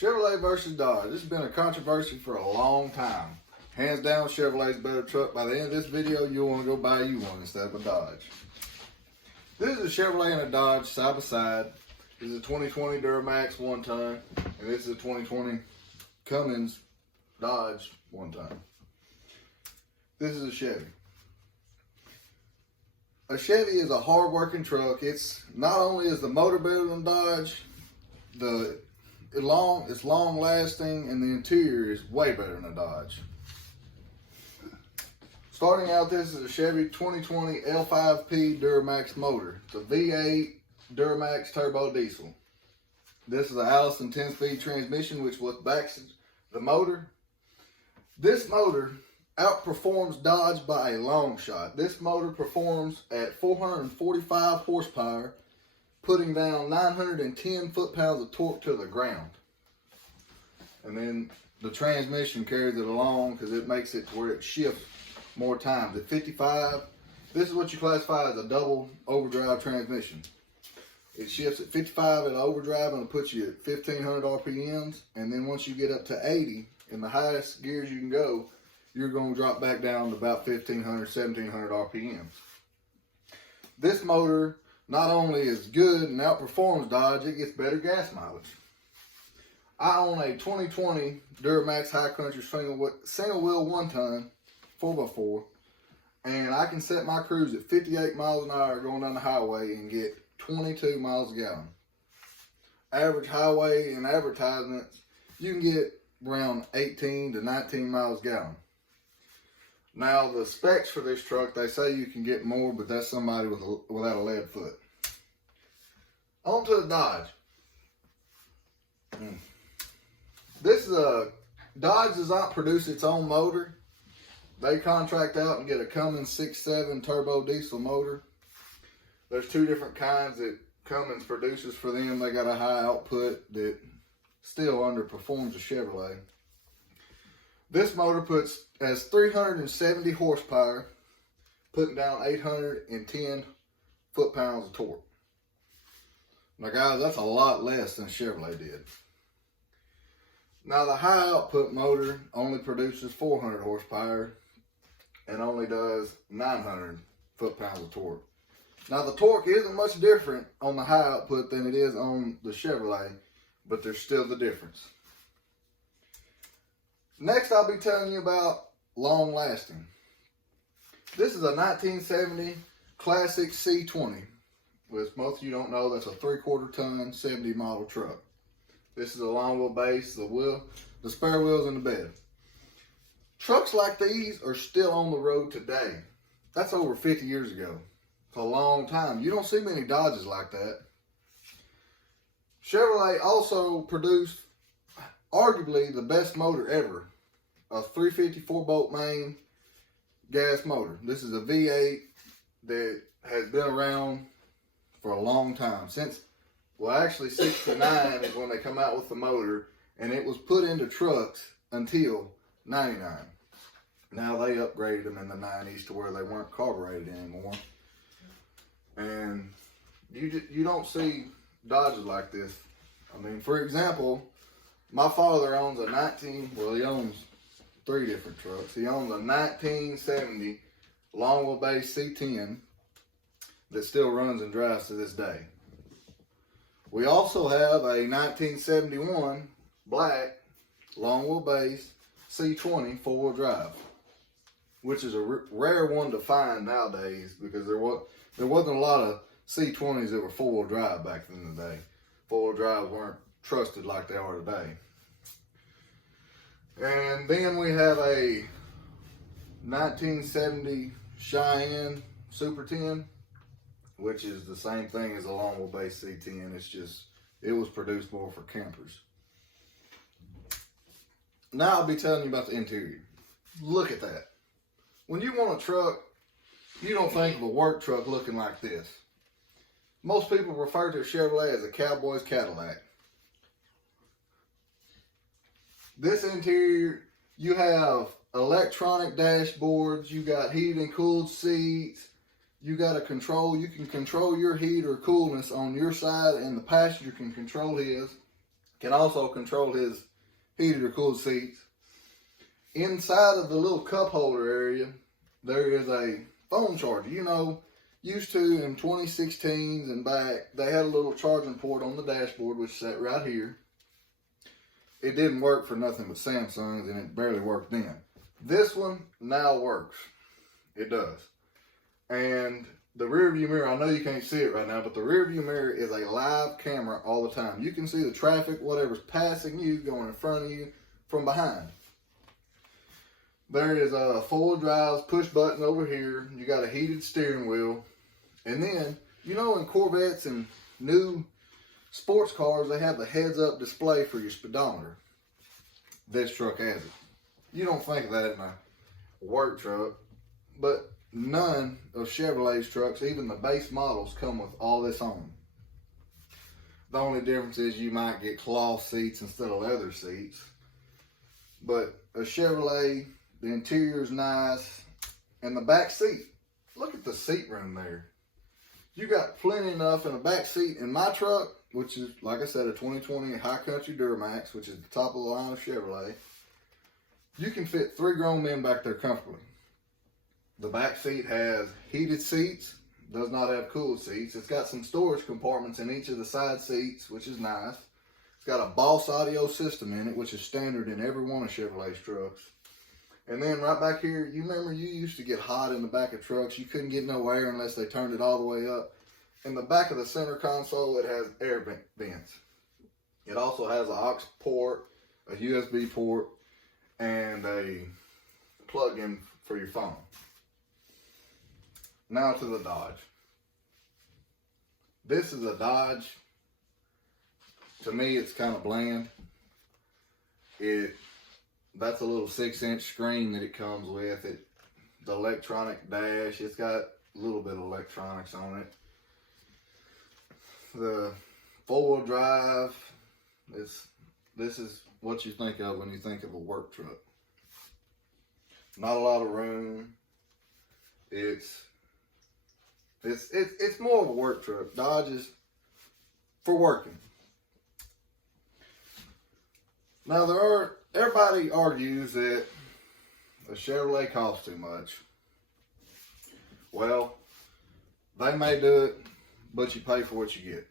Chevrolet versus Dodge. This has been a controversy for a long time. Hands down, Chevrolet's a better truck. By the end of this video, you'll want to go buy you one instead of a Dodge. This is a Chevrolet and a Dodge side by side. This is a 2020 Duramax 1-ton, and this is a 2020 Cummins Dodge 1-ton. This is a Chevy. A Chevy is a hard-working truck. It's not only is the motor better than Dodge, it's long-lasting, and the interior is way better than a Dodge. Starting out, this is a Chevy 2020 L5P Duramax motor. It's a V8 Duramax turbo diesel. This is an Allison 10-speed transmission, which what backs the motor. This motor outperforms Dodge by a long shot. This motor performs at 445 horsepower, putting down 910 foot-pounds of torque to the ground. And then the transmission carries it along because it makes it to where it shifts more times. At 55, this is what you classify as a double overdrive transmission. It shifts at 55 at overdrive and it puts you at 1500 RPMs. And then once you get up to 80, in the highest gears you can go, you're going to drop back down to about 1500, 1700 RPMs. This motor not only is good and outperforms Dodge, it gets better gas mileage. I own a 2020 Duramax High Country single wheel 1-ton 4x4, and I can set my cruise at 58 miles an hour going down the highway and get 22 miles a gallon. Average highway and advertisements, you can get around 18 to 19 miles a gallon. Now, the specs for this truck, they say you can get more, but that's somebody without a lead foot. On to the Dodge. Dodge does not produce its own motor. They contract out and get a Cummins 6.7 turbo diesel motor. There's two different kinds that Cummins produces for them. They got a high output that still underperforms a Chevrolet. This motor has 370 horsepower, putting down 810 foot-pounds of torque. Now guys, that's a lot less than Chevrolet did. Now the high output motor only produces 400 horsepower and only does 900 foot-pounds of torque. Now the torque isn't much different on the high output than it is on the Chevrolet, but there's still the difference. Next, I'll be telling you about long lasting. This is a 1970 Classic C20. Which most of you don't know, that's a 3/4 ton 70 model truck. This is a long wheel base, the spare wheels in the bed. Trucks like these are still on the road today. That's over 50 years ago. It's a long time. You don't see many Dodges like that. Chevrolet also produced arguably the best motor ever, a 354 bolt main gas motor. This is a V8 that has been around for a long time. Actually 69 is when they come out with the motor, and it was put into trucks until 99. Now they upgraded them in the 90s to where they weren't carbureted anymore. And you don't see Dodges like this. I mean, for example, my father owns he owns 3 different trucks. He owns a 1970 long wheelbase C10 that still runs and drives to this day. We also have a 1971 black long wheelbase C20 4-wheel drive, which is a rare one to find nowadays because there wasn't a lot of C20s that were 4-wheel drive back in the day. 4-wheel drives weren't trusted like they are today. And then we have a 1970 Cheyenne Super 10, which is the same thing as a long wheelbase C10. It's just, it was produced more for campers. Now I'll be telling you about the interior. Look at that. When you want a truck, you don't think of a work truck looking like this. Most people refer to a Chevrolet as a cowboy's Cadillac. This interior, you have electronic dashboards, you got heated and cooled seats, you got you can control your heat or coolness on your side, and the passenger can control his. Can also control his heated or cooled seats. Inside of the little cup holder area, there is a phone charger. You know, used to in 2016s and back, they had a little charging port on the dashboard, which sat right here. It didn't work for nothing but Samsungs, and it barely worked then. This one now works. It does. And the rear view mirror, I know you can't see it right now, but the rear view mirror is a live camera all the time. You can see the traffic, whatever's passing you, going in front of you, from behind. There is a four-wheel drive push button over here. You got a heated steering wheel. And then, you know, in Corvettes and new sports cars, they have the heads-up display for your speedometer. This truck has it. You don't think of that in a work truck, but none of Chevrolet's trucks, even the base models, come with all this on. The only difference is you might get cloth seats instead of leather seats. But a Chevrolet, the interior's nice, and the back seat, look at the seat room there. You got plenty enough in the back seat. In my truck, which is, like I said, a 2020 High Country Duramax, which is the top of the line of Chevrolet, you can fit 3 grown men back there comfortably. The back seat has heated seats, does not have cooled seats. It's got some storage compartments in each of the side seats, which is nice. It's got a Boss audio system in it, which is standard in every one of Chevrolet's trucks. And then right back here, you remember you used to get hot in the back of trucks. You couldn't get no air unless they turned it all the way up. In the back of the center console, it has air vents. It also has an aux port, a USB port, and a plug-in for your phone. Now to the Dodge. This is a Dodge. To me, it's kind of bland. That's a little 6-inch screen that it comes with. The electronic dash, it's got a little bit of electronics on it. The 4-wheel drive, this is what you think of when you think of a work truck. Not a lot of room. It's more of a work truck. Dodge is for working. Now everybody argues that a Chevrolet costs too much. Well, they may do it, but you pay for what you get.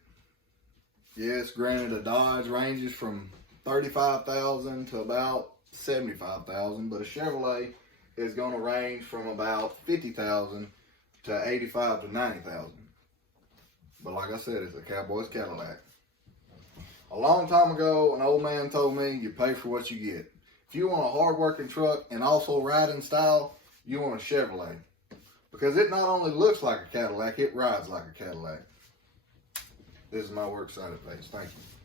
Yes, granted, a Dodge ranges from $35,000 to about $75,000, but a Chevrolet is going to range from about $50,000 to $85,000 to $90,000. But like I said, it's a cowboy's Cadillac. A long time ago, an old man told me you pay for what you get. If you want a hard-working truck and also ride in style, you want a Chevrolet. Because it not only looks like a Cadillac, it rides like a Cadillac. This is my works cited page. Thank you.